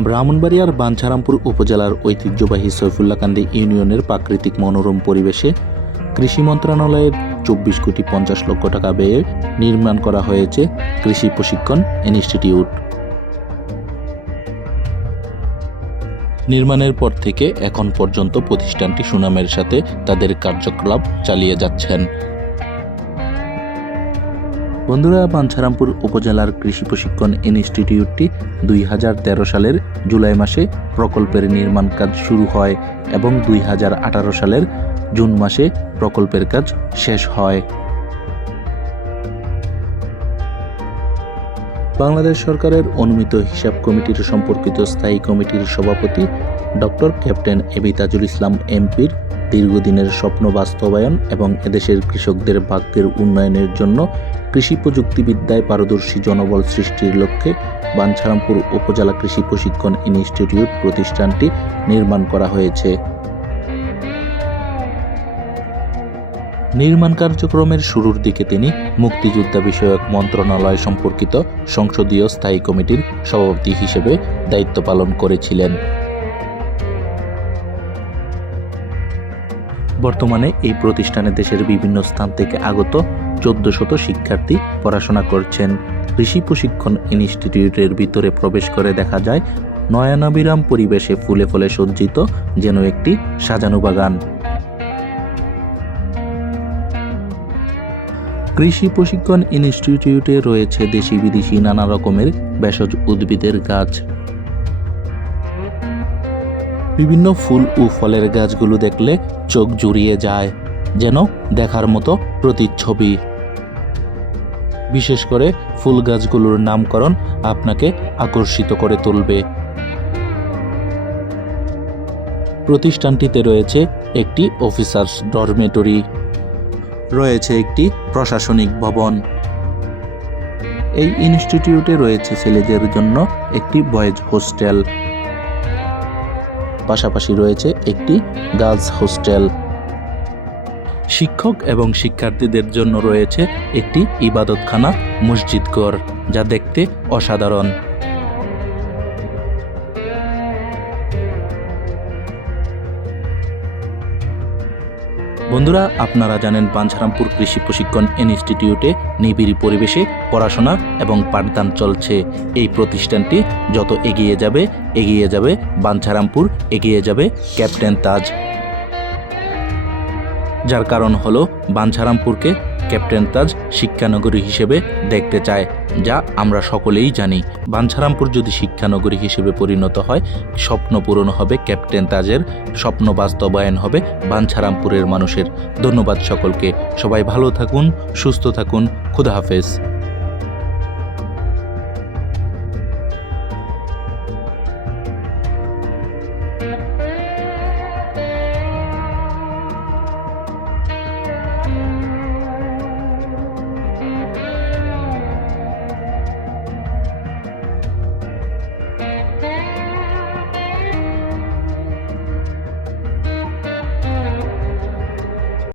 ব্রাহ্মণবাড়িয়ার বাঞ্ছারামপুর উপজেলার ঐতিহ্যবাহী সৈফুল্লাকান্দি ইউনিয়নের প্রাকৃতিক মনোরম পরিবেশে কৃষি মন্ত্রণালয়ের চব্বিশ কোটি পঞ্চাশ লক্ষ টাকা ব্যয়ে নির্মাণ করা হয়েছে কৃষি প্রশিক্ষণ ইনস্টিটিউট। নির্মাণের পর থেকে এখন পর্যন্ত প্রতিষ্ঠানটি সুনামের সাথে তাদের কার্যকলাপ চালিয়ে যাচ্ছেন। বন্ধুরা বাঞ্ছারামপুর উপজেলার কৃষি প্রশিক্ষণ ইনস্টিটিউটটি দুই হাজার তেরো সালের জুলাই মাসে প্রকল্পের নির্মাণ কাজ শুরু হয় এবং দুই হাজার আঠারো সালের জুন মাসে প্রকল্পের কাজ শেষ হয়। বাংলাদেশ সরকারের অনুমিত হিসাব কমিটির সম্পর্কিত স্থায়ী কমিটির সভাপতি doctor captain AB Tajul Islam এমপির দীর্ঘদিনের স্বপ্ন বাস্তবায়ন এবং এদেশের কৃষকদের ভাগ্যের উন্নয়নের জন্য কৃষি প্রযুক্তিবিদ্যায় পারদর্শী জনবল সৃষ্টির লক্ষ্যে বাঞ্ছারামপুর উপজেলা কৃষি প্রশিক্ষণ ইনস্টিটিউট প্রতিষ্ঠানটি নির্মাণ করা হয়েছে। নির্মাণ কার্যক্রমের শুরুর দিকে তিনি মুক্তিযোদ্ধা বিষয়ক মন্ত্রণালয় সম্পর্কিত সংসদীয় স্থায়ী কমিটির সভাপতি হিসেবে দায়িত্ব পালন করেছিলেন। বর্তমানে এই প্রতিষ্ঠানে দেশের বিভিন্ন স্থান থেকে আগত চোদ্দ শত শিক্ষার্থী পড়াশোনা করছেন। কৃষি প্রশিক্ষণ ইনস্টিটিউটের ভিতরে প্রবেশ করে দেখা যায়, নয়নাবিরাম পরিবেশে ফুলে ফুলে সজ্জিত যেন একটি সাজানো বাগান। কৃষি প্রশিক্ষণ ইনস্টিটিউটে রয়েছে দেশি বিদেশি নানা রকমের ভেষজ উদ্ভিদের গাছ। বিভিন্ন ফুল ও ফলের গাছগুলো দেখলে চোখ জুড়িয়ে যায়, যেন দেখার মতো প্রতিচ্ছবি। বিশেষ করে ফুল গাছগুলোর নামকরণ আপনাকে আকর্ষিত করে তুলবে। প্রতিষ্ঠানটিতে রয়েছে একটি অফিসার্স ডরমেটরি। রয়েছে একটি প্রশাসনিক ভবন। এই ইনস্টিটিউটে রয়েছে ছেলেদের জন্য একটি বয়েজ হোস্টেল। পাশাপাশি রয়েছে একটি গার্লস হোস্টেল। শিক্ষক এবং শিক্ষার্থীদের জন্য রয়েছে একটি ইবাদতখানা মসজিদঘর, যা দেখতে অসাধারণ। বন্ধুরা, আপনারা জানেন বাঞ্ছারামপুর কৃষি প্রশিক্ষণ ইনস্টিটিউটে নিবিড় পরিবেশে পড়াশোনা এবং পাঠদান চলছে। এই প্রতিষ্ঠানটি যত এগিয়ে যাবে এগিয়ে যাবে বাঞ্ছারামপুর, এগিয়ে যাবে ক্যাপ্টেন তাজ। যার কারণ হলো বাঞ্ছারামপুরকে ক্যাপ্টেন তাজ শিক্ষানগরী হিসেবে দেখতে চায়, যা আমরা সকলেই জানি। বাঞ্ছারামপুর যদি শিক্ষানগরী হিসেবে পরিণত হয়, স্বপ্ন পূরণ হবে ক্যাপ্টেন তাজের, স্বপ্ন বাস্তবায়ন হবে বাঞ্ছারামপুরের মানুষের। ধন্যবাদ সকলকে, সবাই ভালো থাকুন, সুস্থ থাকুন, খুদা হাফেজ।